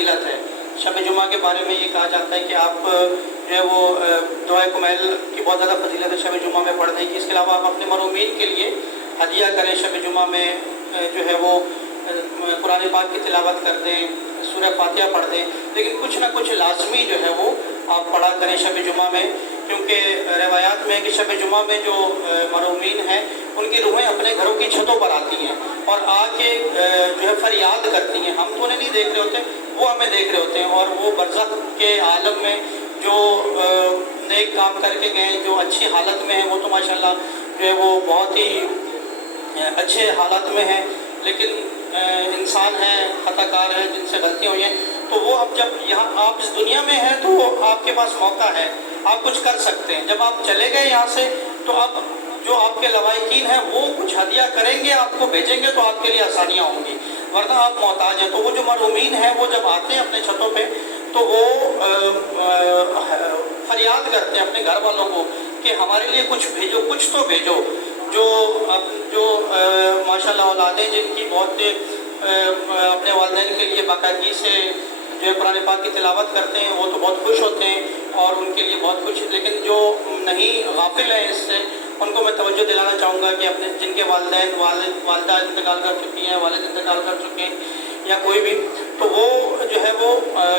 فضیلت ہے۔ شب جمعہ کے بارے میں یہ کہا جاتا ہے کہ آپ جو ہے وہ دعائے کمیل کی بہت زیادہ فضیلت ہے شب جمعہ میں پڑھنے کی۔ اس کے علاوہ آپ اپنے مرحومین کے لیے ہدیہ کریں، شب جمعہ میں جو ہے وہ قرآن پاک کی تلاوت کر دیں، سورہ فاتحہ پڑھ دیں، لیکن کچھ نہ کچھ لازمی جو ہے وہ آپ پڑھا کریں شب جمعہ میں، کیونکہ روایات میں ہے کہ شب جمعہ میں جو مرحومین ہیں ان کی روحیں اپنے گھروں کی چھتوں پر آتی ہیں اور آ کے جو ہے فریاد کرتی ہیں۔ ہم تو انہیں نہیں دیکھ رہے ہوتے، وہ ہمیں دیکھ رہے ہوتے ہیں، اور وہ برزخ کے عالم میں جو نیک کام کر کے گئے، جو اچھی حالت میں ہیں، وہ تو ماشاءاللہ جو ہے وہ بہت ہی اچھے حالات میں ہیں، لیکن انسان ہیں، خطا کار ہیں، جن سے غلطیاں ہوئی ہیں، تو وہ اب جب یہاں آپ اس دنیا میں ہیں تو آپ کے پاس موقع ہے، آپ کچھ کر سکتے ہیں۔ جب آپ چلے گئے یہاں سے تو اب جو آپ کے لوائقین ہیں وہ کچھ ہدیہ کریں گے، آپ کو بھیجیں گے، تو آپ کے لیے آسانیاں ہوں گی، ورنہ آپ محتاج ہیں۔ تو وہ جو مرحومین ہیں وہ جب آتے ہیں اپنے چھتوں پہ تو وہ فریاد کرتے ہیں اپنے گھر والوں کو کہ ہمارے لیے کچھ بھیجو، کچھ تو بھیجو۔ جو ماشاءاللہ اولادیں جن کی بہت اپنے والدین کے لیے باقاعدگی سے جو ہے قرآن پاک کی تلاوت کرتے ہیں، وہ تو بہت خوش ہوتے ہیں اور ان کے لیے بہت کچھ، لیکن جو نہیں غافل ہیں اس سے، ان کو میں توجہ دلانا چاہوں گا کہ اپنے جن کے والدین والدہ انتقال کر چکی ہیں، والد انتقال کر چکے ہیں یا کوئی بھی، تو وہ جو ہے وہ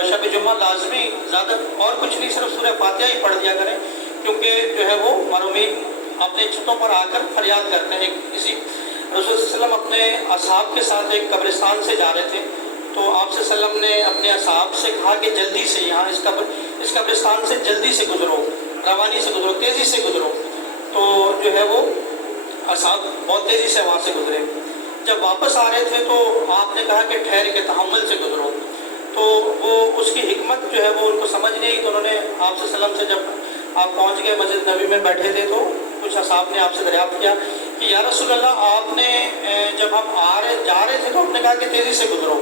شب جمعہ لازمی زیادہ اور کچھ نہیں، صرف سورہ فاتحہ ہی پڑھ دیا کریں، کیونکہ جو ہے وہ مرحومین اپنے چھتوں پر آ کر فریاد کرتے ہیں۔ اسی رسول صلی اللہ علیہ وسلم اپنے اصحاب کے ساتھ ایک قبرستان سے جا رہے تھے، تو آپ صلی اللہ علیہ وسلم نے اپنے اصحاب سے کہا کہ جلدی سے یہاں اس قبرستان سے جلدی سے گزرو، روانی سے گزرو، تیزی سے گزرو۔ تو جو ہے وہ اصحاب بہت تیزی سے وہاں سے گزرے۔ جب واپس آ رہے تھے تو آپ نے کہا کہ ٹھہر کے تحمل سے گزرو، تو وہ اس کی حکمت جو ہے وہ ان کو سمجھ نہیں آئی، تو انہوں نے آپ صلی اللہ علیہ وسلم سے، جب آپ پہنچ گئے مسجد نبی میں بیٹھے تھے، تو کچھ اصحاب نے آپ سے دریافت کیا کہ یا رسول اللہ، آپ نے جب ہم جا رہے تھے تو آپ نے کہا کہ تیزی سے گزرو،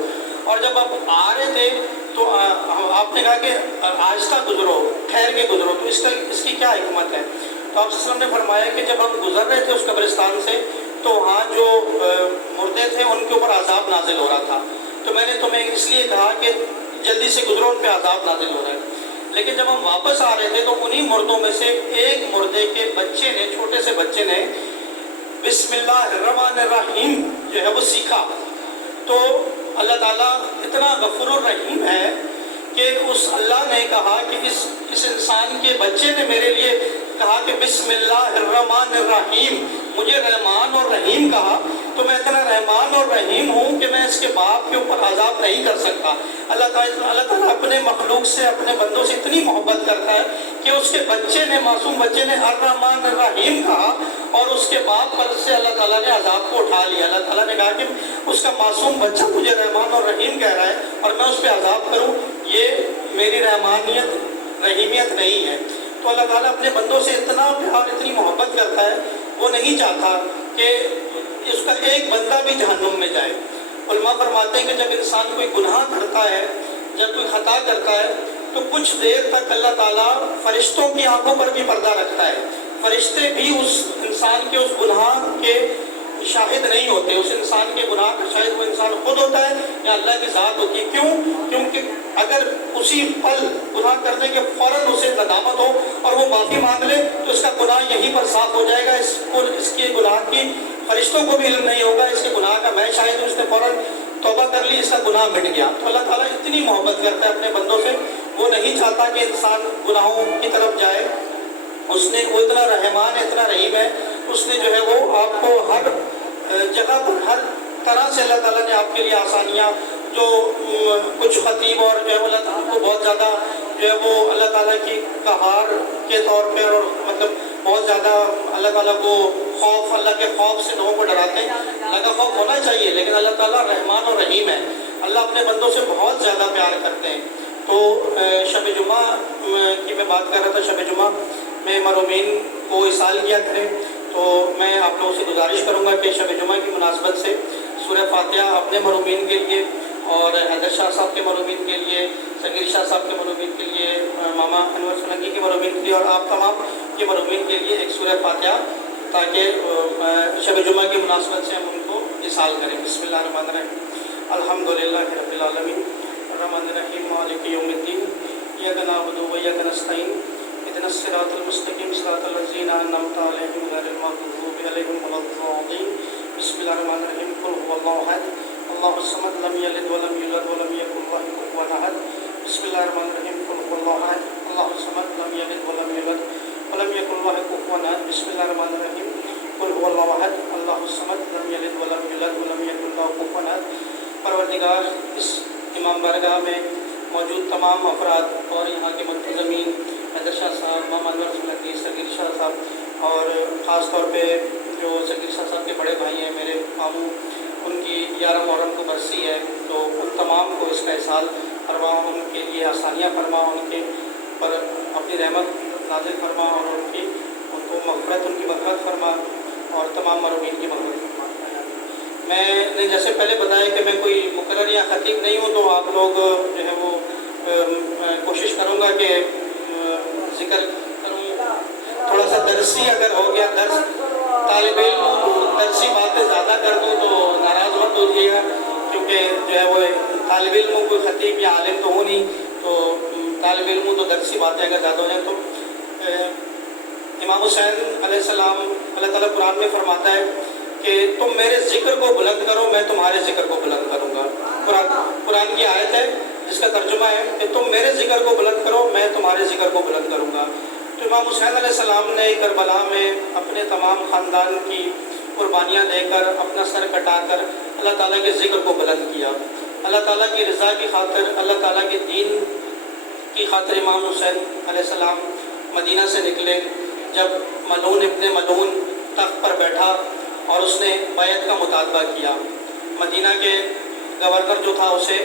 اور جب آپ آ رہے تھے تو آپ نے کہا کہ آہستہ گزرو، ٹھہر کے گزرو، تو اس کی کیا حکمت ہے؟ تو آپ صلی اللہ علیہ وسلم نے فرمایا کہ جب ہم گزر رہے تھے اس قبرستان سے تو وہاں جو مردے تھے ان کے اوپر عذاب نازل ہو رہا تھا، تو میں نے تمہیں اس لیے کہا کہ جلدی سے گزرو، ان پہ عذاب نازل ہو رہا ہے۔ لیکن جب ہم واپس آ رہے تھے تو انہی مردوں میں سے ایک مردے کے بچے نے، چھوٹے سے بچے نے بسم اللہ الرحمن الرحیم جو ہے وہ سیکھا، تو اللہ تعالیٰ اتنا غفور الرحیم ہے کہ اس اللہ نے کہا کہ اس انسان کے بچے نے میرے لیے کہا کہ بسم اللہ الرحمن الرحیم، مجھے رحمان اور رحیم کہا، تو میں اتنا رحمان اور رحیم ہوں کہ میں اس کے باپ کے اوپر عذاب نہیں کر سکتا۔ اللہ تعالیٰ اپنے مخلوق سے، اپنے بندوں سے اتنی محبت کرتا ہے کہ اس کے بچے نے، معصوم بچے نے الرحمن الرحیم کہا، اور اس کے باپ پر سے اللہ تعالیٰ نے عذاب کو اٹھا لیا۔ اللہ تعالیٰ نے کہا کہ اس کا معصوم بچہ مجھے رحمان اور رحیم کہہ رہا ہے اور میں اس پہ عذاب کروں، یہ میری رحمانیت رحیمیت نہیں ہے۔ تو اللہ تعالیٰ اپنے بندوں سے اتنا پیار، اتنی محبت کرتا ہے، وہ نہیں چاہتا کہ اس کا ایک بندہ بھی جہنم میں جائے۔ علماء فرماتے ہیں کہ جب انسان کوئی گناہ کرتا ہے، جب کوئی خطا کرتا ہے، تو کچھ دیر تک اللہ تعالیٰ فرشتوں کی آنکھوں پر بھی پردہ رکھتا ہے، فرشتے بھی اس انسان کے اس گناہ کے شاہد نہیں ہوتے، اس انسان کے گناہ کا شاہد وہ انسان خود ہوتا ہے یا اللہ کی ذات ہوتی ہے۔ کیوں؟ کیونکہ اگر اسی پل گناہ کرنے کے فوراً اسے ندامت ہو اور وہ معافی مانگ لے تو اس کا گناہ یہیں پر صاف ہو جائے گا، اس کے گناہ کی فرشتوں کو بھی علم نہیں ہوگا، اس کے گناہ کا میں شاہد ہوں، اس نے فوراً توبہ کر لی، اس کا گناہ مٹ گیا۔ تو اللہ تعالیٰ اتنی محبت کرتا ہے اپنے بندوں سے، وہ نہیں چاہتا کہ انسان گناہوں کی طرف جائے۔ وہ اتنا رحمان ہے، اتنا رحیم ہے، اس نے جو ہے وہ آپ کو ہر جگہ پر، ہر طرح سے اللہ تعالیٰ نے آپ کے لیے آسانیاں، جو کچھ خطیب اور جو ہے اللہ تعالیٰ کو بہت زیادہ جو ہے وہ اللہ تعالیٰ کی قہار کے طور پہ، اور مطلب بہت زیادہ اللہ تعالیٰ کو خوف، اللہ کے خوف سے لوگوں کو ڈراتے ہیں۔ اللہ کا خوف ہونا چاہیے، لیکن اللہ تعالیٰ رحمان اور رحیم ہے، اللہ اپنے بندوں سے بہت زیادہ پیار کرتے ہیں۔ تو شب جمعہ کی میں بات کر رہا تھا، شب جمعہ میں مرحومین کو اصال کیا کریں، تو میں آپ لوگوں سے گزارش کروں گا کہ شب جمعہ کی مناسبت سے سورہ فاتحہ اپنے مرحومین کے لیے، اور حیدر شاہ صاحب کے مرحومین کے لیے، سنگیر شاہ صاحب کے مرحومین کے لیے، ماما انور سولنگی کے مرحومین کے لیے، اور آپ تمام کے مرحومین کے لیے ایک سورہ فاتحہ، تاکہ شب جمعہ کی مناسبت سے ہم ان کو اصال کریں۔ بسم اللہ الرحمن الرحیم، الحمدللہ رب العالمین، الرحمن الرحیم مالک یوم الدین ایاک نعبد و ایاک نستعین اهدنا الصراط المستقیم صراط الذین انعمت علیہم غیر المغضوب علیہم ولا الضالین بسم اللہ الرحمن الرحیم قل هو اللہ احد اللہ الصمد لم یلد ولم یولد ولم یکن له کفوا احد بسم اللہ الرحمن الرحیم قل هو اللہ احد اللہ الصمد لم یلد ولم یولد ولم یکن له کفوا احد بسم اللہ الرحمن الرحیم قل هو اللہ احد اللہ الصمد لم یلد ولم یولد ولم یکن له کفوا احد۔ پروردگار اس امام بارگاہ میں موجود تمام افراد اور یہاں کے منتظمین حیدر شاہ صاحب، محمد انور رسول حدیث، صغیر شاہ صاحب اور خاص طور پہ جو صغیر شاہ صاحب کے بڑے بھائی ہیں میرے ماموں، ان کی 11 محرم کو برسی ہے، تو ان تمام کو اس کا احسال فرما، ان کے لیے آسانیاں فرما، ان کے پر اپنی رحمت نازل فرما اور ان کو مغفرت، ان کی مغفرت فرما اور تمام مرحومین کی مغفرت فرما۔ میں نے جیسے پہلے بتایا کہ میں کوئی مقرر یا خطیب نہیں ہوں، تو آپ لوگ جو ہے وہ کوشش کروں گا کہ ذکر کروں، تھوڑا سا درسی اگر ہو گیا، درس طالب علم ہوں تو درسی باتیں زیادہ کر دوں تو ناراض مت ہوجیے گا، کیونکہ جو ہے وہ طالب علم ہوں، کوئی خطیب یا عالم تو ہوں نہیں، تو طالب علم ہوں تو درسی باتیں اگر زیادہ ہو جائیں تو امام حسین علیہ السلام، اللہ تعالیٰ قرآن میں فرماتا ہے کہ تم میرے ذکر کو بلند کرو، میں تمہارے ذکر کو بلند کروں گا۔ قرآن کی آیت ہے جس کا ترجمہ ہے کہ تم میرے ذکر کو بلند کرو، میں تمہارے ذکر کو بلند کروں گا۔ تو امام حسین علیہ السلام نے کربلا میں اپنے تمام خاندان کی قربانیاں دے کر، اپنا سر کٹا کر اللہ تعالیٰ کے ذکر کو بلند کیا۔ اللہ تعالیٰ کی رضا کی خاطر، اللہ تعالیٰ کے دین کی خاطر امام حسین علیہ السلام مدینہ سے نکلے۔ جب ملعون ابن ملعون تخت پر بیٹھا اور اس نے بیعت کا مطالبہ کیا، مدینہ کے گورنر جو تھا اسے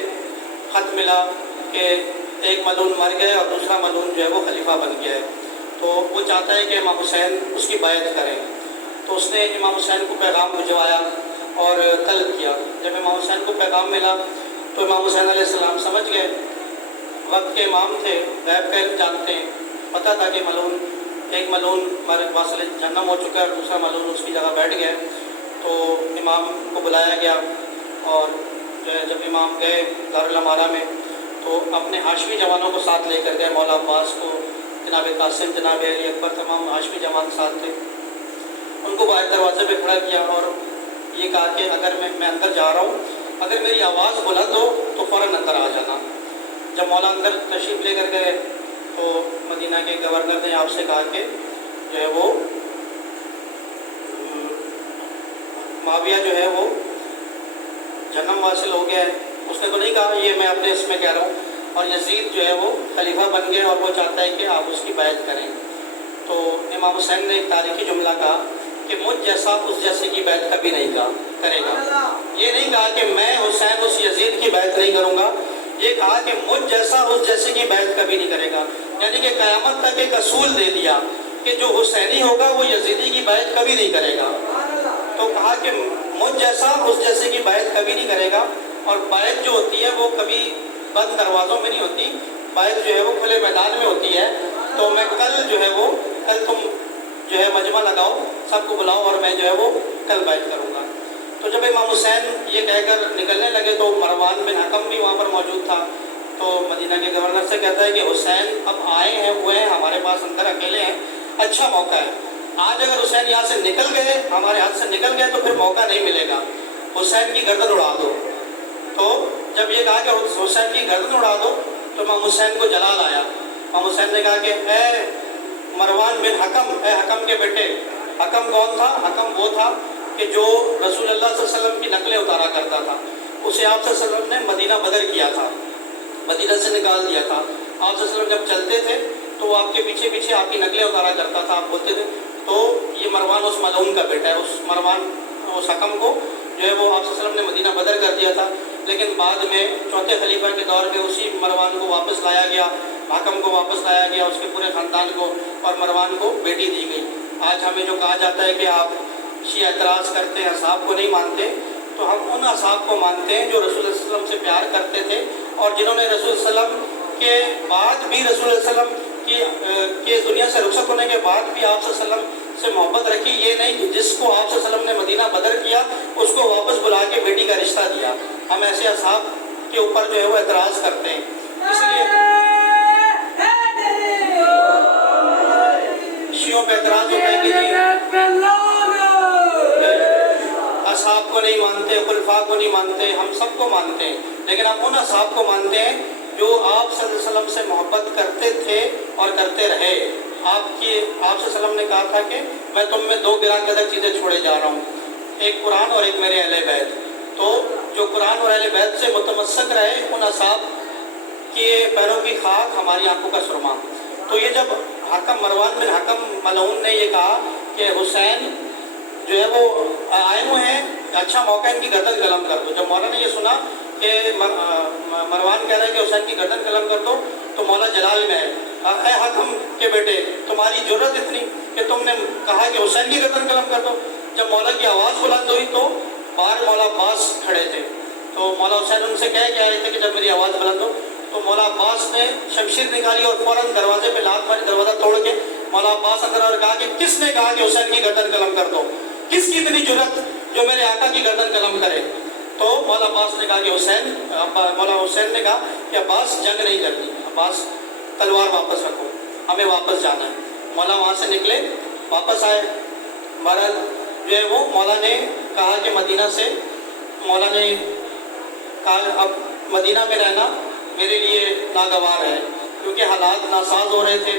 خط ملا کہ ایک ملعون مر گئے اور دوسرا ملعون جو ہے وہ خلیفہ بن گیا ہے، تو وہ چاہتا ہے کہ امام حسین اس کی بیعت کریں۔ تو اس نے امام حسین کو پیغام بھجوایا اور طلب کیا۔ جب امام حسین کو پیغام ملا تو امام حسین علیہ السلام سمجھ گئے، وقت کے امام تھے، غیب کا علم جانتے ہیں، پتہ تھا کہ ملعون ایک ملعون واصل جہنم ہو چکا ہے اور دوسرا ملعون اس کی جگہ بیٹھ گیا۔ تو امام کو بلایا گیا اور جب امام گئے دارالامارہ میں تو اپنے ہاشمی جوانوں کو ساتھ لے کر گئے، مولا عباس کو، جناب قاسم، جناب علی اکبر، تمام ہاشمی جوان ساتھ تھے۔ ان کو باہر دروازے پہ کھڑا کیا اور یہ کہا کہ اگر میں اندر جا رہا ہوں، اگر میری آواز بلند ہو تو فوراً اندر آ جانا۔ جب مولا اندر تشریف لے کر گئے تو مدینہ کے گورنر نے آپ سے کہا کہ جو ہے وہ معاویہ جو ہے وہ جہنم واصل ہو گیا ہے۔ اس نے تو نہیں کہا، یہ میں اپنے اس میں کہہ رہا ہوں، اور یزید جو ہے وہ خلیفہ بن گیا اور وہ چاہتا ہے کہ آپ اس کی بیعت کریں۔ تو امام حسین نے ایک تاریخی جملہ کہا کہ مجھ جیسا اس جیسے کی بیعت کبھی نہیں کرے گا۔ یہ نہیں کہا کہ میں حسین اس یزید کی بیعت نہیں کروں گا، یہ کہا کہ مجھ جیسا اس جیسے کی بیعت کبھی نہیں کرے گا، یعنی کہ قیامت تک ایک اصول دے دیا کہ جو حسینی ہوگا وہ یزیدی کی بیعت کبھی نہیں کرے گا۔ تو کہا کہ مجھ جیسا اس جیسے کی بیعت کبھی نہیں کرے گا، اور بیعت جو ہوتی ہے وہ کبھی بند دروازوں میں نہیں ہوتی، بیعت جو ہے وہ کھلے میدان میں ہوتی ہے۔ تو میں کل تم جو ہے مجمع لگاؤ، سب کو بلاؤ اور میں جو ہے وہ کل بیعت کروں گا۔ تو جب امام حسین یہ کہہ کر نکلنے لگے تو مروان بن حکم بھی وہاں پر موجود تھا، تو مدینہ کے گورنر سے کہتا ہے کہ حسین اب آئے ہیں، ہوئے ہیں ہمارے پاس، اندر اکیلے ہیں، اچھا موقع ہے، آج اگر حسین یہاں سے نکل گئے، ہمارے ہاتھ سے نکل گئے تو پھر موقع نہیں ملے گا، حسین کی گردن اڑا دو۔ تو جب یہ کہا کہ حسین کی گردن اڑا دو تو امام حسین کو جلال آیا۔ امام حسین نے کہا کہ اے مروان بن حکم، اے حکم کے بیٹے، حکم کون تھا؟ حکم وہ تھا کہ جو رسول اللہ صلی اللہ علیہ وسلم کی نقلیں اتارا کرتا تھا، اسے آپ صلی اللہ علیہ وسلم نے مدینہ بدر کیا تھا، مدینہ سے نکال دیا تھا۔ آپ صلی اللہ علیہ وسلم جب چلتے تھے تو وہ آپ کے پیچھے پیچھے آپ کی نقلیں اتارا کرتا تھا، آپ بولتے تھے۔ تو یہ مروان اس ملعون کا بیٹا ہے، اس حکم کو جو ہے وہ آپ صلی اللہ علیہ وسلم نے مدینہ بدر کر دیا تھا، لیکن بعد میں چوتھے خلیفہ کے دور میں اسی مروان کو واپس لایا گیا، حکم کو واپس لایا گیا، اس کے پورے خاندان کو، اور مروان کو بیٹی دی گئی۔ آج ہمیں جو کہا جاتا ہے کہ آپ شیعہ اعتراض کرتے ہیں، اصحاب کو نہیں مانتے، تو ہم ان اصحاب کو مانتے ہیں جو رسول اللہ صلی اللہ علیہ وسلم سے پیار کرتے تھے اور جنہوں نے رسول صلی اللہ علیہ وسلم کے بعد بھی، رسول اللہ صلی اللہ علیہ وسلم کی دنیا سے رخصت ہونے کے بعد بھی آپ صلی اللہ علیہ وسلم سے محبت رکھی۔ یہ نہیں کہ جس کو آپ صلی اللہ علیہ وسلم نے مدینہ بدر کیا اس کو واپس بلا کے بیٹی کا رشتہ دیا۔ ہم ایسے اصحاب کے اوپر جو ہے وہ اعتراض کرتے ہیں. اس لیے شیعوں پہ اعتراض ہوتا ہے کہ اصحاب کو نہیں مانتے، خلفاء کو نہیں مانتے، ہم سب کو مانتے ہیں، لیکن ہم ان اصحاب کو مانتے ہیں جو آپ صلی اللہ علیہ وسلم سے محبت کرتے تھے اور کرتے رہے. آپ صلی اللہ علیہ وسلم نے کہا تھا کہ میں تم میں 2 گراں قدر چیزیں چھوڑے جا رہا ہوں، ایک قرآن اور ایک میرے اہل بیت. تو جو قرآن اور اہل بیت سے متمسک رہے، ان اصحاب کے پیروں کی خاک ہماری آنکھوں کا سرما. تو یہ جب حکم مروان بن حکم ملعون نے یہ کہا کہ حسین جو ہے وہ آئے ہوئے ہیں، اچھا موقع ان کی گردن قلم کر دو. جب مولا نے یہ سنا کہ مروان کہہ رہا ہے کہ حسین کی گردن قلم کر دو، تو مولا جلال میں اے حکم کے بیٹے، تمہاری جرت اتنی کہ تم نے کہا کہ حسین کی گردن قلم کر دو. جب مولا کی آواز بلند ہوئی تو باہر مولا عباس کھڑے تھے. تو مولا حسین ان سے کہہ کے آئے تھے کہ جب میری آواز بلند ہو. تو مولا عباس نے شمشیر نکالی اور فوراً دروازے پہ لات ماری، دروازہ توڑ کے مولا عباس اندر اور کہا کہ کس نے کہا کہ حسین کی گردن قلم کر دو؟ کس کی اتنی جرت جو میرے آقا کی گردن قلم کرے؟ تو مولا عباس نے کہا کہ مولا حسین نے کہا کہ عباس جنگ نہیں کرنی، عباس تلوار واپس رکھو، ہمیں واپس جانا ہے. مولا وہاں سے نکلے، واپس آئے. بہرحال جو ہے وہ مولا نے کہا کہ مدینہ سے، مولا نے کہا اب مدینہ میں رہنا میرے لیے ناگوار ہے، کیونکہ حالات ناساز ہو رہے تھے.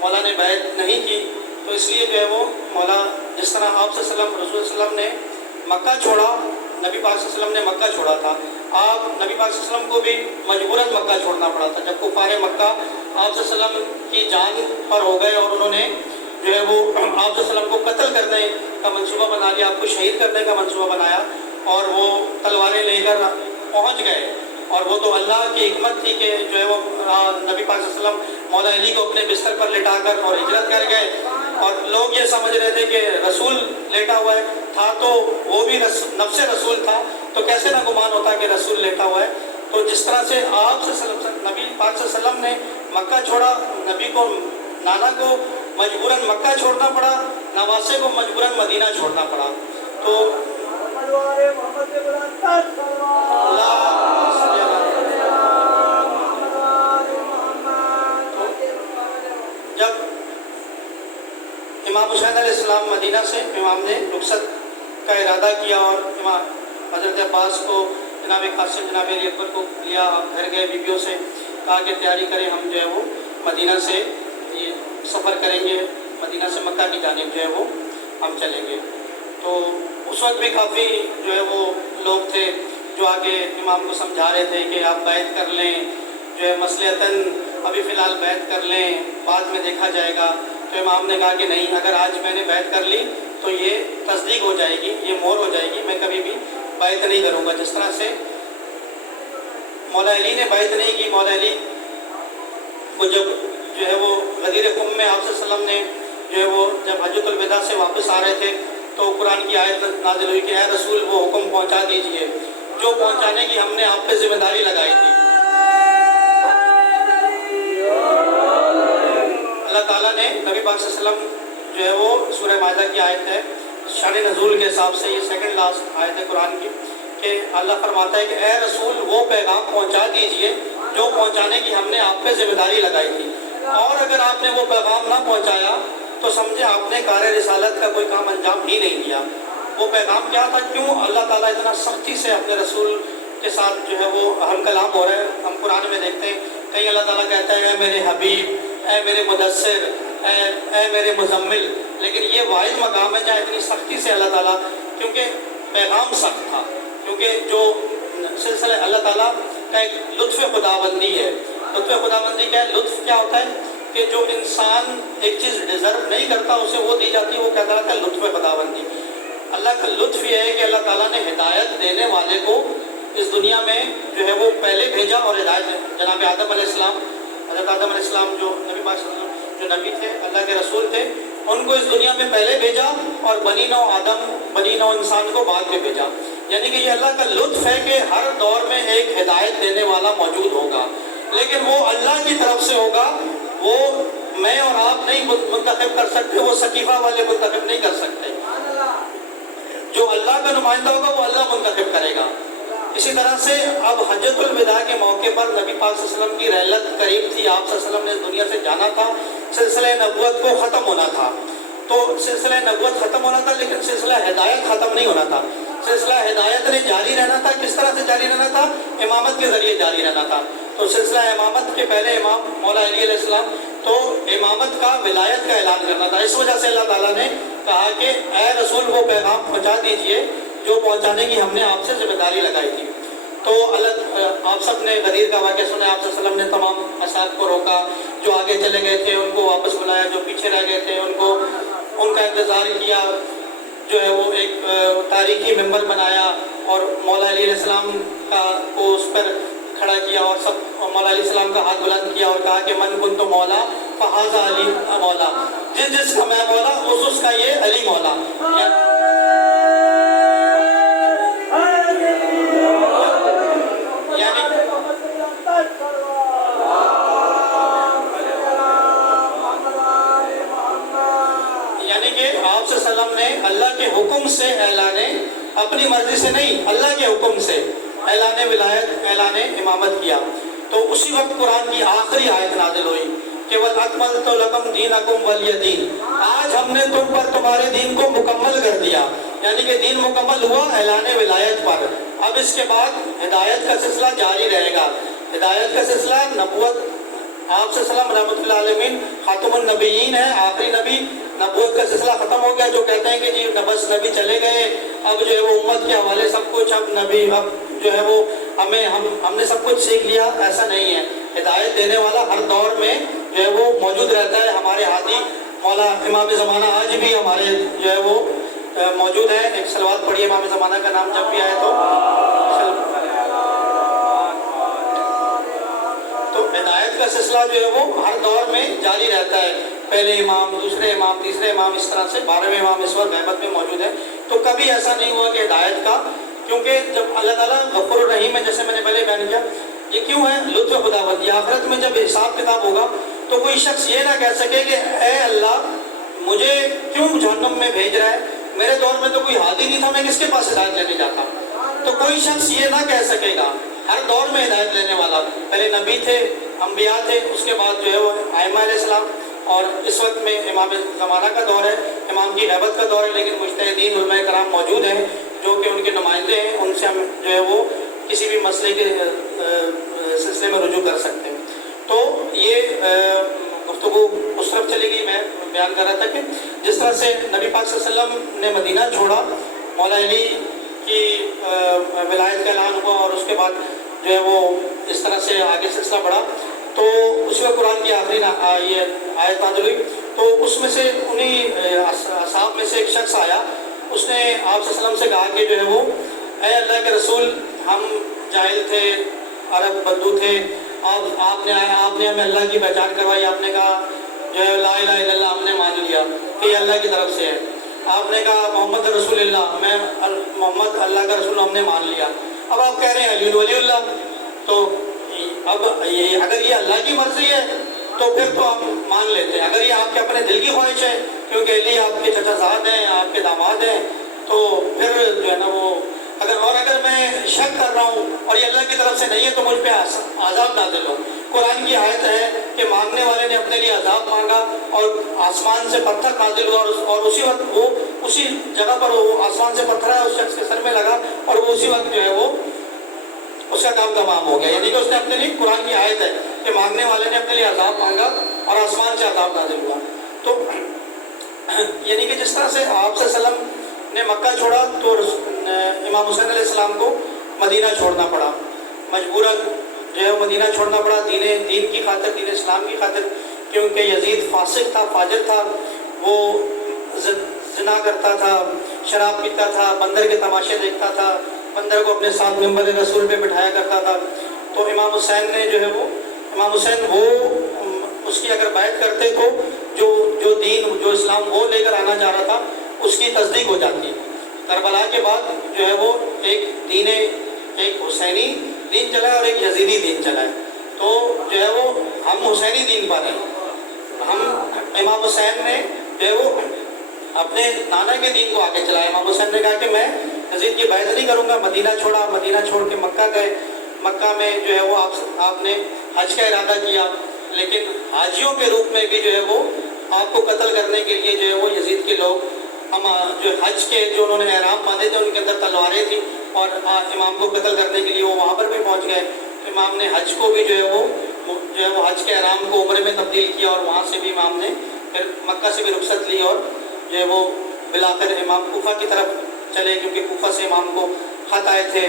مولا نے بیعت نہیں کی، تو اس لیے جو ہے وہ مولا جس طرح آپ صلی اللہ علیہ وسلم، رسول صلی اللہ علیہ وسلم نے مکہ چھوڑا، نبی پاک صلی اللہ علیہ وسلم نے مکہ چھوڑا تھا، آپ نبی پاک صلی اللہ علیہ وسلم کو بھی مجبوراً مکہ چھوڑنا پڑا تھا. جب کفار مکہ آپ صلی اللہ علیہ وسلم کی جان پر ہو گئے اور انہوں نے جو ہے وہ آپ صلی اللہ علیہ وسلم کو قتل کرنے کا منصوبہ بنا لیا، آپ کو شہید کرنے کا منصوبہ بنایا، اور وہ تلواریں لے کر پہنچ گئے. اور وہ تو اللہ کی حکمت تھی کہ جو ہے وہ نبی پاک صلی اللہ علیہ وسلم مولا علی کو اپنے بستر پر لٹا کر اور ہجرت کر گئے. اور لوگ یہ سمجھ رہے تھے کہ رسول لیٹا ہوا ہے، تھا تو وہ بھی نفس رسول تھا، تو کیسے نہ گمان ہوتا کہ رسول لیٹا ہوا ہے. تو جس طرح سے آپ صلی اللہ علیہ وسلم، نبی پاک صلی اللہ علیہ وسلم نے مکہ چھوڑا، نبی کو، نانا کو مجبوراً مکہ چھوڑنا پڑا، نواسے کو مجبوراً مدینہ چھوڑنا پڑا. تو جب امام حسین علیہ السلام مدینہ سے، امام نے رخصت کا ارادہ کیا اور امام حضرت عباس کو، جناب قاسم، جناب علی اکبر کو لیا، گھر گئے، بیویوں سے کہا کہ تیاری کریں، ہم جو ہے وہ مدینہ سے یہ سفر کریں گے، مدینہ سے مکہ کی جانب جو ہے وہ ہم چلیں گے. تو اس وقت بھی کافی جو ہے وہ لوگ تھے جو آگے امام کو سمجھا رہے تھے کہ آپ بیعت کر لیں، جو ہے مصلحتاً ابھی فی الحال بیعت کر لیں، بعد میں دیکھا جائے گا. تو امام نے کہا کہ نہیں، اگر آج میں نے بیعت کر لی تو یہ تصدیق ہو جائے گی، یہ مہر ہو جائے گی، میں کبھی بھی بیعت نہیں کروں گا. جس طرح سے مولا علی نے بیعت نہیں کی. مولا علی کو جب جو ہے وہ غدیر خم میں آپ صلی اللہ علیہ وسلم نے جو ہے وہ جب حجۃ الوداع سے واپس آ رہے تھے تو قرآن کی آیت نازل ہوئی کہ اے رسول وہ حکم پہنچا دیجئے جو پہنچانے کی ہم نے آپ پہ ذمہ داری لگائی تھی. اللہ تعالیٰ نے نبی پاک صلی اللہ علیہ وسلم جو ہے وہ سورہ مائدہ کی آیت ہے، شان نزول کے حساب سے یہ سیکنڈ لاسٹ آیت ہے قرآن کی، کہ اللہ فرماتا ہے کہ اے رسول وہ پیغام پہنچا دیجئے جو پہنچانے کی ہم نے آپ پہ ذمہ داری لگائی تھی، اور اگر آپ نے وہ پیغام نہ پہنچایا تو سمجھے آپ نے کار رسالت کا کوئی کام انجام ہی نہیں دیا. وہ پیغام کیا تھا؟ کیوں اللہ تعالیٰ اتنا سختی سے اپنے رسول کے ساتھ جو ہے وہ ہم کلام ہو رہے ہیں؟ ہم قرآن میں دیکھتے ہیں کہیں اللہ تعالیٰ کہتا ہے اے میرے حبیب، اے میرے مدثر، اے میرے مزمل، لیکن یہ واحد مقام ہے جہاں اتنی سختی سے اللہ تعالیٰ، کیونکہ پیغام سخت تھا، کیونکہ جو سلسلہ اللہ تعالیٰ کا ایک لطف خداوندی ہے. لطف خداوندی کیا ہے؟ لطف کیا ہوتا ہے کہ جو انسان ایک چیز ڈیزرو نہیں کرتا اسے وہ دی جاتی ہے، وہ کہتا ہے لطف خداوندی. اللہ کا لطف یہ ہے کہ اللہ تعالیٰ نے ہدایت دینے والے کو اس دنیا میں جو ہے وہ پہلے بھیجا، اور ہدایت جناب آدم علیہ السلام، حضرت آدم علیہ السلام جو نبی پاک صلی اللہ علیہ وسلم جو نبی تھے، اللہ کے رسول تھے، ان کو اس دنیا میں پہلے بھیجا اور بنی نوع آدم، بنی نوع انسان کو بعد میں بھیجا. یعنی کہ یہ اللہ کا لطف ہے کہ ہر دور میں ایک ہدایت دینے والا موجود ہوگا، لیکن وہ اللہ کی طرف سے ہوگا، وہ میں اور آپ نہیں منتخب کر سکتے، وہ سقیفہ والے منتخب نہیں کر سکتے. جو اللہ کا نمائندہ ہوگا وہ اللہ منتخب کرے گا. اسی طرح سے اب حجۃ الوداع کے موقع پر نبی پاک صلی اللہ علیہ وسلم کی رحلت قریب تھی، آپ صلی اللہ علیہ وسلم نے اس دنیا سے جانا تھا، سلسلہ نبوت کو ختم ہونا تھا. تو سلسلہ نبوت ختم ہونا تھا لیکن سلسلہ ہدایت ختم نہیں ہونا تھا. سلسلہ ہدایت نے جاری رہنا تھا. کس طرح سے جاری رہنا تھا؟ امامت کے ذریعے جاری رہنا تھا. تو سلسلہ امامت کے پہلے امام مولا علی علیہ السلام، تو امامت کا ولایت کا اعلان کرنا تھا. اس وجہ سے اللہ تعالیٰ نے کہا کہ اے رسول وہ پیغام پہنچا دیجئے جو پہنچانے کی ہم نے آپ سے ذمہ داری لگائی تھی. تو آپ سب نے غدیر کا واقعہ سنا. آپ صلی اللہ علیہ وسلم نے تمام اصحاب کو روکا، جو آگے چلے گئے تھے ان کو واپس بلایا، جو پیچھے رہ گئے تھے ان کا انتظار کیا، جو ہے وہ ایک تاریخی ممبر بنایا اور مولا علی علیہ السلام کو اس پر کھڑا کیا اور سب مولا علیہ السلام کا ہاتھ بلند کیا اور کہا کہ من کن تو مولا فہذا علی مولا، جس کا میں مولا اس کا یہ علی مولا. یعنی کہ آپ صلی اللہ علیہ وسلم نے اللہ کے حکم سے اعلان، اپنی مرضی سے نہیں، اللہ کے حکم سے اعلان ولایت، اعلان امامت کیا. تو اسی وقت قرآن کی آخری آیت نازل ہوئی کہ وَأَكْمَلْتُ لَكُمْ دِينَكُمْ وَلِيَ دِينِ، آج ہم نے تم پر تمہارے دین کو مکمل کر دیا. یعنی کہ دین مکمل ہوا اعلان ولایت پر. اب اس کے بعد ہدایت کا سلسلہ جاری رہے گا. ہدایت کا سلسلہ نبوت، آپ صلی اللہ علیہ وسلم رحمۃ اللہ علیہ خاتم النبیین ہے، آخری نبی. نبوت کا سلسلہ ختم ہو گیا. جو کہتے ہیں کہ جی بس نبی چلے گئے، اب جو ہے وہ امت کے حوالے سب کچھ، اب نبی اب جو ہے وہ ہم نے سب کچھ سیکھ لیا، ایسا نہیں ہے. ہدایت دینے والا ہر دور میں جو ہے وہ موجود رہتا ہے. ہمارے ہادی مولا امام زمانہ آج بھی ہمارے جو ہے وہ موجود ہے. ایک صلوات پڑھیے امام زمانہ کا نام جب بھی آئے تو ہدایت کا سلسلہ جو ہے وہ ہر دور میں جاری رہتا ہے. پہلے امام، دوسرے امام، تیسرے امام، اس طرح سے 12ویں امام اس وقت غیبت میں موجود ہے. تو کبھی ایسا نہیں ہوا کہ ہدایت کا، کیونکہ جب اللہ تعالیٰ غفور الرحیم ہے، جیسے میں نے پہلے بیان کیا، یہ کیوں ہے؟ لطف خداوندی. آخرت میں جب حساب کتاب ہوگا تو کوئی شخص یہ نہ کہہ سکے کہ اے اللہ مجھے کیوں جہنم میں بھیج رہا ہے، میرے دور میں تو کوئی ہادی نہیں تھا، میں کس کے پاس ہدایت لینے جاتا. تو کوئی شخص یہ نہ کہہ سکے گا. ہر دور میں ہدایت لینے والا، پہلے نبی تھے، انبیاء تھے، اس کے بعد جو ہے وہ ائمہ علیہ السلام، اور اس وقت میں امام زمانہ کا دور ہے، امام کی غیبت کا دور ہے. لیکن مجتہدین علماء کرام موجود ہیں جو کہ ان کے نمائندے ہیں، ان سے ہم جو ہے وہ کسی بھی مسئلے کے سلسلے میں رجوع کر سکتے ہیں. تو یہ گفتگو اس طرف چلی گئی. میں بیان کر رہا تھا کہ جس طرح سے نبی پاک صلی اللہ علیہ وسلم نے مدینہ چھوڑا، مولا علی کی ولایت کا اعلان ہوا اور اس کے بعد جو ہے وہ اس طرح سے آگے سلسلہ بڑھا. تو اس میں قرآن کی آخری یہ آیت نازل ہوئی. تو اس میں سے انہی اصحاب میں سے ایک شخص آیا، اس نے آپ صلی اللہ علیہ وسلم سے کہا کہ جو ہے وہ اے اللہ کے رسول، ہم جاہل تھے، عرب بدو تھے، آپ نے ہمیں اللہ کی پہچان کروائی. آپ نے کہا جو ہے لا الہ الا اللہ، ہم نے مان لیا کہ یہ اللہ کی طرف سے ہے. آپ نے کہا محمد رسول اللہ، میں محمد اللہ کا رسول، ہم نے مان لیا. اب آپ کہہ رہے ہیں علی ولی اللہ. تو اب اگر یہ اللہ کی مرضی ہے تو پھر تو ہم مان لیتے ہیں. اگر یہ آپ کے اپنے دل کی خواہش ہے، کیونکہ علی آپ کے چچا زاد ہیں، آپ کے داماد ہیں، تو پھر جو ہے نا وہ اگر میں شک کر رہا ہوں اور یہ اللہ کی طرف سے نہیں ہے تو مجھ پہ عذاب نازل ہو. قرآن کی آیت ہے کہ مانگنے والے نے اپنے لیے عذاب مانگا اور آسمان سے پتھر نازل ہوا، اور اسی وقت وہ اسی جگہ پر وہ آسمان سے پتھر ہے اس شخص کے سر میں لگا اور وہ اسی وقت جو ہے وہ اس کا کام تمام ہو گیا. یعنی کہ اس نے اپنے لیے، قرآن کی آیت ہے کہ مانگنے والے نے اپنے لیے عذاب مانگا اور آسمان سے عذاب نازل ہوا. تو یعنی کہ جس طرح سے آپ صلی اللہ علیہ وسلم نے مکہ چھوڑا تو امام حسین علیہ السلام کو مدینہ چھوڑنا پڑا، مجبوراً جو ہے مدینہ چھوڑنا پڑا دین کی خاطر، دین اسلام کی خاطر. کیونکہ یزید فاسق تھا، فاجر تھا، وہ زنا کرتا تھا، شراب پیتا تھا، بندر کے تماشے دیکھتا تھا، بندر کو اپنے ساتھ منبر رسول پہ بٹھایا کرتا تھا. تو امام حسین نے جو ہے وہ اس کی اگر بیعت کرتے تو جو دین، جو اسلام وہ لے کر آنا چاہ رہا تھا اس کی تصدیق ہو جاتی. کربلا کے بعد جو ہے وہ ایک حسینی دین چلا ہے اور ایک یزیدی دین چلا ہے. تو جو ہے وہ ہم حسینی دین پر ہیں. ہم امام حسین نے جو ہے وہ اپنے نانا کے دین کو آگے چلایا. امام حسین نے کہا کہ میں یزید کی بیعت نہیں کروں گا. مدینہ چھوڑا, مدینہ چھوڑ کے مکہ گئے. مکہ میں جو ہے وہ آپ نے حج کا ارادہ کیا, لیکن حاجیوں کے روپ میں بھی جو ہے وہ آپ کو قتل کرنے کے لیے جو ہے وہ یزید کے لوگ جو حج کے جو انہوں نے احرام باندھے تھے ان کے اندر تلواریں تھیں, اور امام کو قتل کرنے کے لیے وہ وہاں پر بھی پہنچ گئے. امام نے حج کو بھی جو ہے وہ حج کے احرام کو عمرے میں تبدیل کیا, اور وہاں سے بھی امام نے پھر مکہ سے بھی رخصت لی, اور جو ہے وہ بالآخر امام کوفہ کی طرف چلے, کیونکہ کوفہ سے امام کو خط آئے تھے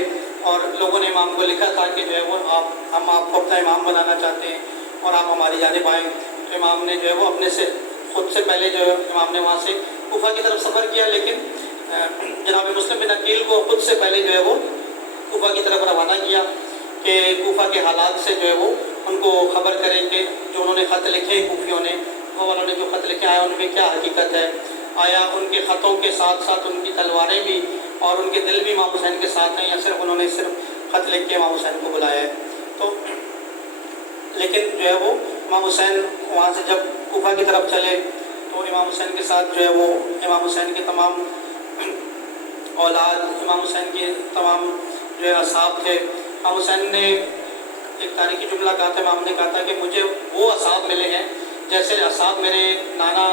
اور لوگوں نے امام کو لکھا تھا کہ جو ہے وہ ہم آپ کو اپنا امام بنانا چاہتے ہیں اور آپ ہماری جانب آئیں. تو امام نے جو ہے وہ اپنے سے خود سے پہلے جو ہے امام نے وہاں سے کوفہ کی طرف سفر کیا, لیکن جناب مسلم بن عقیل کو خود سے پہلے جو ہے وہ کوفہ کی طرف روانہ کیا کہ کوفہ کے حالات سے جو ہے وہ ان کو خبر کریں کہ جو انہوں نے خط لکھے کوفیوں نے, وہ والوں نے جو خط لکھے آیا ان میں کیا حقیقت ہے. آیا ان کے خطوں کے ساتھ ساتھ ان کی تلواریں بھی اور ان کے دل بھی امام حسین کے ساتھ ہیں, یا صرف انہوں نے صرف خط لکھ کے امام حسین کو بلایا ہے. تو لیکن جو ہے وہ امام حسین وہاں سے جب کوفہ کی طرف چلے تو امام حسین کے ساتھ جو ہے وہ امام حسین کے تمام اولاد, امام حسین کے تمام جو ہے اصحاب تھے. امام حسین نے ایک تاریخی جملہ کہا تھا, امام نے کہا تھا کہ مجھے وہ اصحاب ملے ہیں جیسے اصحاب میرے نانا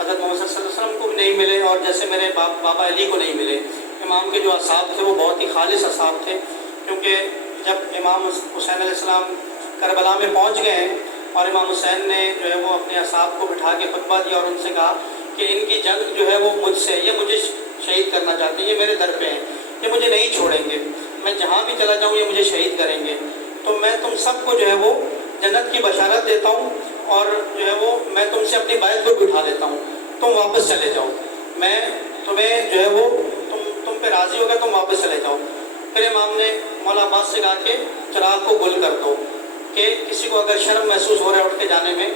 حضرت محمد صلی اللہ علیہ وسلم کو بھی نہیں ملے اور جیسے میرے بابا علی کو نہیں ملے. امام کے جو اصحاب تھے وہ بہت ہی خالص اصحاب تھے, کیونکہ جب امام حسین علیہ السلام کربلا میں پہنچ گئے ہیں اور امام حسین نے جو ہے وہ اپنے اصحاب کو بٹھا کے خطبہ دیا اور ان سے کہا کہ ان کی جنگ جو ہے وہ مجھ سے, یہ مجھے شہید کرنا چاہتے ہیں, یہ میرے در پہ ہیں, یہ مجھے نہیں چھوڑیں گے, میں جہاں بھی چلا جاؤں یہ مجھے شہید کریں گے. تو میں تم سب کو جو ہے وہ جنت کی بشارت دیتا ہوں اور جو ہے وہ میں تم سے اپنی بیعت کو بھی اٹھا لیتا ہوں, تم واپس چلے جاؤ, میں تمہیں جو ہے وہ تم پہ راضی ہوگا, تم واپس چلے جاؤ. پھر امام نے مولا عباس سے کہا کہ چراغ کو گل کر دو, کہ کسی کو اگر شرم محسوس ہو رہا ہے اٹھ کے جانے میں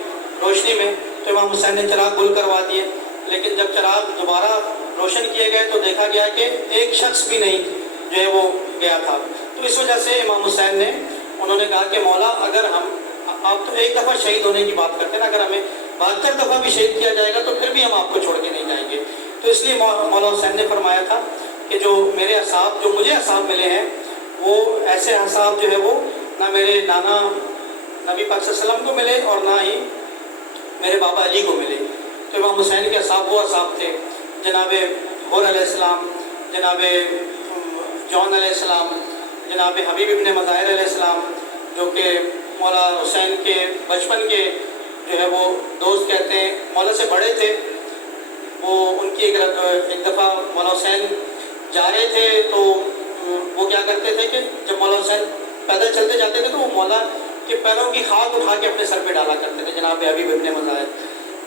روشنی میں, تو امام حسین نے چراغ گل کروا دیے. لیکن جب چراغ دوبارہ روشن کیے گئے تو دیکھا گیا کہ ایک شخص بھی نہیں جو ہے وہ گیا تھا. تو اس وجہ سے امام حسین نے انہوں نے کہا کہ مولا اگر آپ تو ایک دفعہ شہید ہونے کی بات کرتے ہیں نا, اگر ہمیں 72 دفعہ بھی شہید کیا جائے گا تو پھر بھی ہم آپ کو چھوڑ کے نہیں جائیں گے. تو اس لیے مولا حسین نے فرمایا تھا کہ جو میرے اصحاب, جو مجھے اصحاب ملے ہیں وہ ایسے اصحاب جو ہے وہ نہ میرے نانا نبی پاک صلی اللہ علیہ وسلم کو ملے اور نہ ہی میرے بابا علی کو ملے. تو امام حسین کے اصحاب وہ اصحاب تھے جناب حر علیہ السلام, جناب جون علیہ السلام, جناب حبیب ابن مظاہر علیہ السلام, جو کہ مولا حسین کے بچپن کے جو ہے وہ دوست کہتے ہیں, مولا سے بڑے تھے. وہ ان کی ایک دفعہ مولا حسین جا رہے تھے تو وہ کیا کرتے تھے کہ جب مولا حسین پیدل چلتے جاتے تھے تو وہ مولا کے پیروں کی خاک اٹھا کے اپنے سر پہ ڈالا کرتے تھے جناب حبیب ابن مظاہر.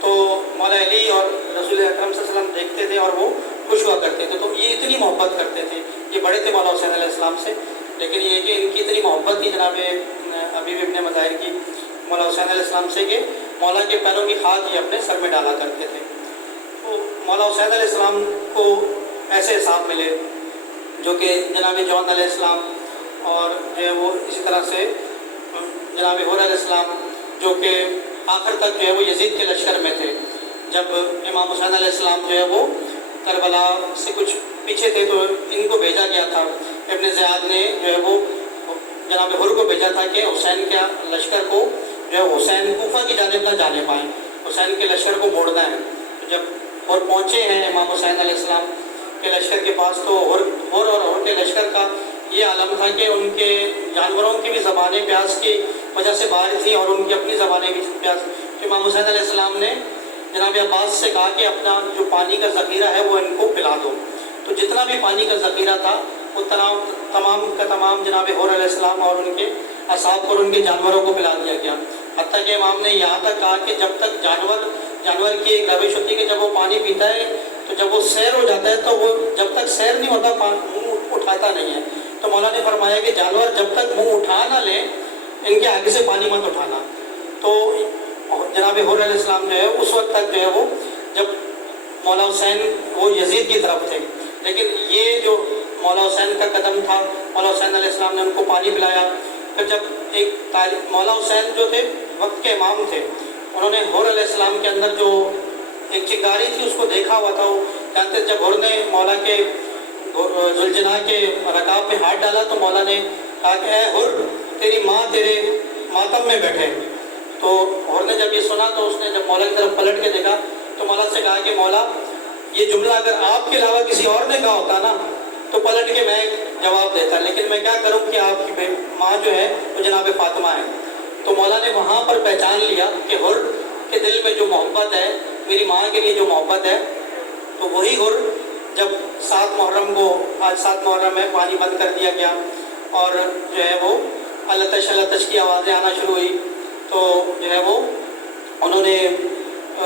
تو مولا علی اور رسول اکرم صلی اللہ علیہ وسلم دیکھتے تھے اور وہ خوش ہوا کرتے تھے. تو یہ اتنی محبت کرتے تھے, یہ بڑے تھے مولا حسین علیہ السلام سے, لیکن یہ کہ ان کی اتنی محبت تھی جناب حبیب ابن مظاہر کی مولا حسین علیہ السلام سے کہ مولا کے پیروں کی خاک یہ اپنے سر میں ڈالا کرتے تھے. تو مولا حسین علیہ السلام کو ایسے اصحاب ملے جو کہ جناب جون علیہ السلام اور جو ہے وہ اسی طرح سے جناب حر علیہ السلام, جو کہ آخر تک جو ہے وہ یزید کے لشکر میں تھے. جب امام حسین علیہ السلام جو ہے وہ کربلا سے کچھ پیچھے تھے تو ان کو بھیجا گیا تھا, ابن زیاد نے جو ہے وہ جناب حر کو بھیجا تھا کہ حسین کے لشکر کو جو ہے حسین کوفہ کی جانب نہ جانے پائیں, حسین کے لشکر کو موڑنا ہے. جب حر پہنچے ہیں امام حسین علیہ السلام کے لشکر کے پاس تو حر اور حر کے لشکر کا یہ عالم تھا کہ ان کے جانوروں کی بھی زبانیں پیاس کی وجہ سے باہر تھیں اور ان کی اپنی زبانیں بھی پیاس. تو امام حسین علیہ السلام نے جناب عباس سے کہا کہ اپنا جو پانی کا ذخیرہ ہے وہ ان کو پلا دو. تو جتنا بھی پانی کا ذخیرہ تھا وہ تمام کا تمام جناب حر علیہ السلام اور ان کے اصحاب اور ان کے جانوروں کو پلا دیا گیا. حتیٰ کہ امام نے یہاں تک کہا کہ جب تک جانور کی ایک روش ہوتی ہے کہ جب وہ پانی پیتا ہے تو جب وہ سیر ہو جاتا ہے تو وہ جب تک سیر نہیں ہوتا منہ اٹھاتا نہیں ہے. تو مولا نے فرمایا کہ جانور جب تک منہ اٹھا نہ لیں ان کے آگے سے پانی مت اٹھانا. تو جناب حر علیہ السلام جو ہے اس وقت تک جو ہے وہ جب مولا حسین وہ یزید کی طرف تھے, لیکن یہ جو مولا حسین کا قدم تھا, مولا حسین علیہ السلام نے ان کو پانی پلایا. پھر جب ایک مولا حسین جو تھے وقت کے امام تھے, انہوں نے حر علیہ السلام کے اندر جو ایک چنگاری تھی اس کو دیکھا ہوا تھا. وہ جانتے جب حر نے مولا کے ذوالجناح کے رکاب میں ہاتھ ڈالا تو مولا نے کہا کہ اے حر، تیری ماں تیرے ماتم میں بیٹھے۔ تو حر نے جب یہ سنا تو اس نے جب مولا کی طرف پلٹ کے دیکھا تو مولا سے کہا کہ مولا، یہ جملہ اگر آپ کے علاوہ کسی اور نے کہا ہوتا نا تو پلٹ کے میں جواب دیتا، لیکن میں کیا کروں کہ آپ کی ماں جو ہے وہ جناب فاطمہ ہے۔ تو مولا نے وہاں پر پہچان لیا کہ حر کے دل میں جو محبت ہے، میری ماں کے لیے جو محبت ہے، تو وہی حر جب 7 محرم کو، آج 7 محرم میں پانی بند کر دیا گیا اور جو ہے وہ اللہ تش کی آوازیں آنا شروع ہوئی، تو جو ہے وہ انہوں نے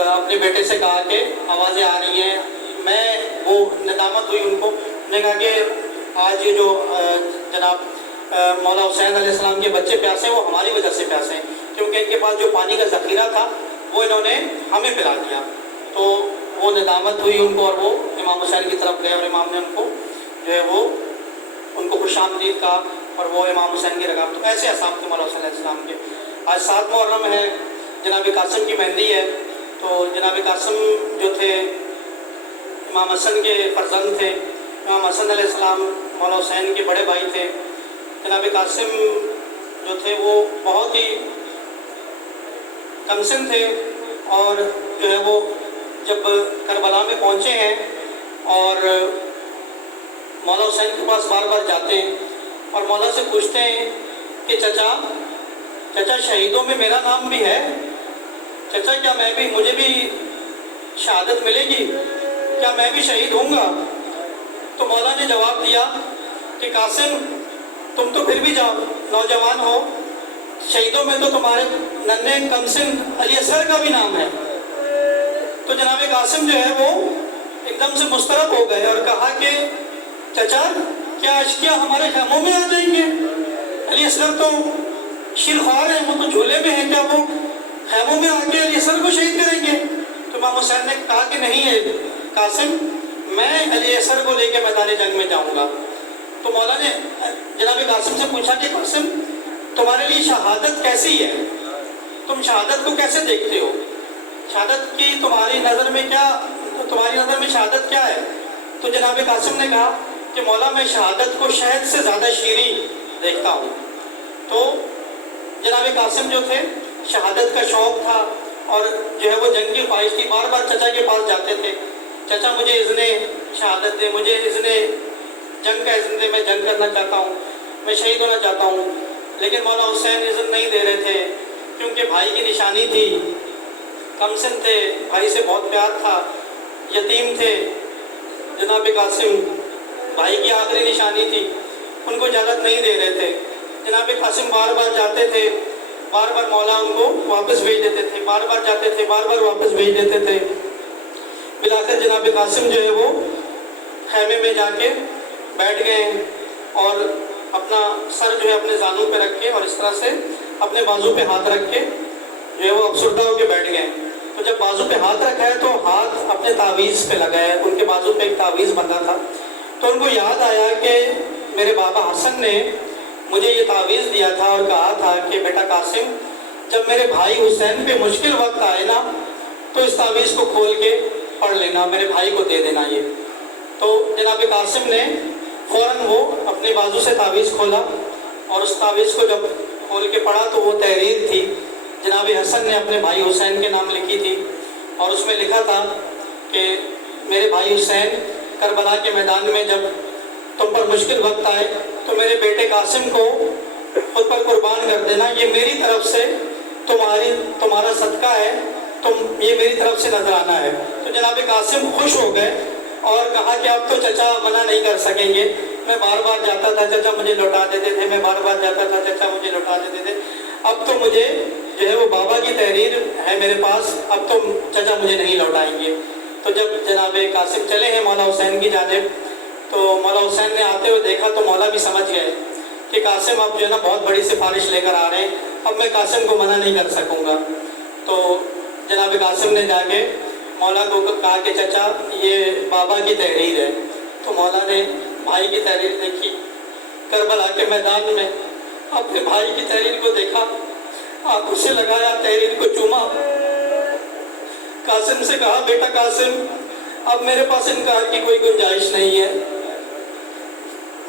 اپنے بیٹے سے کہا کہ آوازیں آ رہی ہیں۔ میں وہ ندامت ہوئی ان کو، نے کہا کہ آج یہ جو جناب مولا حسین علیہ السلام کے بچے پیاسے ہیں وہ ہماری وجہ سے پیاسے ہیں، کیونکہ ان کے پاس جو پانی کا ذخیرہ تھا وہ انہوں نے ہمیں پلا دیا۔ تو وہ ندامت ہوئی ان کو اور وہ امام حسین کی طرف گئے اور امام نے ان کو جو ہے وہ ان کو خوش آمدید کہا اور وہ امام حسین کی رکاب۔ تو ایسے اصحاب تھے مولا حسین علیہ السلام کے۔ آج 7 محرم ہے، جناب قاسم کی مہندی ہے، تو جناب قاسم جو تھے امام حسن کے فرزند تھے۔ امام حسن علیہ السلام مولا حسین کے بڑے بھائی تھے۔ جناب قاسم جو تھے وہ بہت ہی کم سن تھے اور جو ہے وہ جب کربلا میں پہنچے ہیں اور مولا حسین کے پاس بار بار جاتے ہیں اور مولا سے پوچھتے ہیں کہ چچا شہیدوں میں میرا نام بھی ہے، چچا کیا مجھے بھی شہادت ملے گی، کیا میں بھی شہید ہوں گا؟ تو مولا نے جواب دیا کہ قاسم تم تو پھر بھی نوجوان ہو، شہیدوں میں تو تمہارے ننھے کمسن علی اصغر کا بھی نام ہے۔ تو جناب قاسم جو ہے وہ ایک دم سے مسترب ہو گئے اور کہا کہ چچا کیا اشکیا ہمارے خیموں میں آ جائیں گے؟ علی اصغر تو شیرخوار ہیں، وہ تو جھولے میں ہیں، کیا وہ خیموں میں آ کے علی اصغر کو شہید کریں گے؟ تو امام حسین نے کہا کہ نہیں ہے قاسم، میں علی اصغر کو لے کے میدان جنگ میں جاؤں گا۔ تو مولا نے جناب قاسم سے پوچھا کہ قاسم تمہارے لیے شہادت کیسی ہے، تم شہادت کو کیسے دیکھتے ہو، شہادت کی تمہاری نظر میں شہادت کیا ہے؟ تو جناب قاسم نے کہا کہ مولا میں شہادت کو شہد سے زیادہ شیریں دیکھتا ہوں۔ تو جناب قاسم جو تھے شہادت کا شوق تھا اور جو ہے وہ جنگ کی خواہش تھی، بار بار چچا کے پاس جاتے تھے، چچا مجھے اذن شہادت دے، مجھے اذن جنگ کا اذن دے، میں جنگ کرنا چاہتا ہوں، میں شہید ہونا چاہتا ہوں۔ لیکن مولا حسین اذن نہیں دے رہے تھے کیونکہ بھائی کی نشانی تھی، کمسن تھے، بھائی سے بہت پیار تھا، یتیم تھے جناب قاسم، بھائی کی آخری نشانی تھی، ان کو اجازت نہیں دے رہے تھے۔ جناب قاسم بار بار جاتے تھے، بار بار مولا ان کو واپس بھیج دیتے تھے، بار بار جاتے تھے، بار بار واپس بھیج دیتے تھے۔ بلاخر جناب قاسم جو ہے وہ خیمے میں جا کے بیٹھ گئے اور اپنا سر جو ہے اپنے زانوں پہ رکھ کے اور اس طرح سے اپنے بازو پہ ہاتھ رکھ کے جو ہے وہ افسردہ ہو کے بیٹھ گئے۔ تو جب بازو پہ ہاتھ رکھا ہے تو ہاتھ اپنے تعویذ پہ لگا ہے، ان کے بازو پہ ایک تعویذ بندھا تھا۔ تو ان کو یاد آیا کہ میرے بابا حسن نے مجھے یہ تعویذ دیا تھا اور کہا تھا کہ بیٹا قاسم جب میرے بھائی حسین پہ مشکل وقت آئے نا تو اس تعویذ کو کھول کے پڑھ لینا، میرے بھائی کو دے دینا یہ۔ تو جناب قاسم نے فوراً وہ اپنے بازو سے تعویذ کھولا اور اس تعویذ کو جب کھول کے پڑھا تو وہ تحریر تھی، جناب حسن نے اپنے بھائی حسین کے نام لکھی تھی اور اس میں لکھا تھا کہ میرے بھائی حسین کربلا کے میدان میں جب تم پر مشکل وقت آئے تو میرے بیٹے قاسم کو خود پر قربان کر دینا، یہ میری طرف سے تمہارا صدقہ ہے، یہ میری طرف سے نذرانہ ہے۔ تو جناب قاسم خوش ہو گئے اور کہا کہ اب تو چچا منع نہیں کر سکیں گے، میں بار بار جاتا تھا چچا مجھے لوٹا دیتے تھے، میں بار بار جاتا تھا چچا مجھے لوٹا دیتے تھے، اب تو مجھے جو ہے وہ بابا کی تحریر ہے میرے پاس، اب تو چچا مجھے نہیں لوٹائیں گے۔ تو جب جناب قاسم چلے ہیں مولا حسین کی جانب تو مولا حسین نے آتے ہوئے دیکھا تو مولا بھی سمجھ گئے کہ قاسم اب جو ہے نا بہت بڑی سفارش لے کر آ رہے ہیں، اب میں قاسم کو منع نہیں کر سکوں گا۔ تو جناب قاسم نے جا کے مولا کو کہا کہ چچا یہ بابا کی تحریر ہے۔ تو مولا نے بھائی کی تحریر دیکھی، کربلا کے میدان میں اپنے بھائی کی تحریر کو دیکھا، آنکھوں سے لگایا، تحریر کو چوما، قاسم سے کہا بیٹا قاسم اب میرے پاس انکار کی کوئی گنجائش نہیں ہے،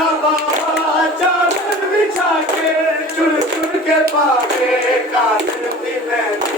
خواجہ بابا چادر بچھا کے چڑ چڑ کے پاوے قادر دی میں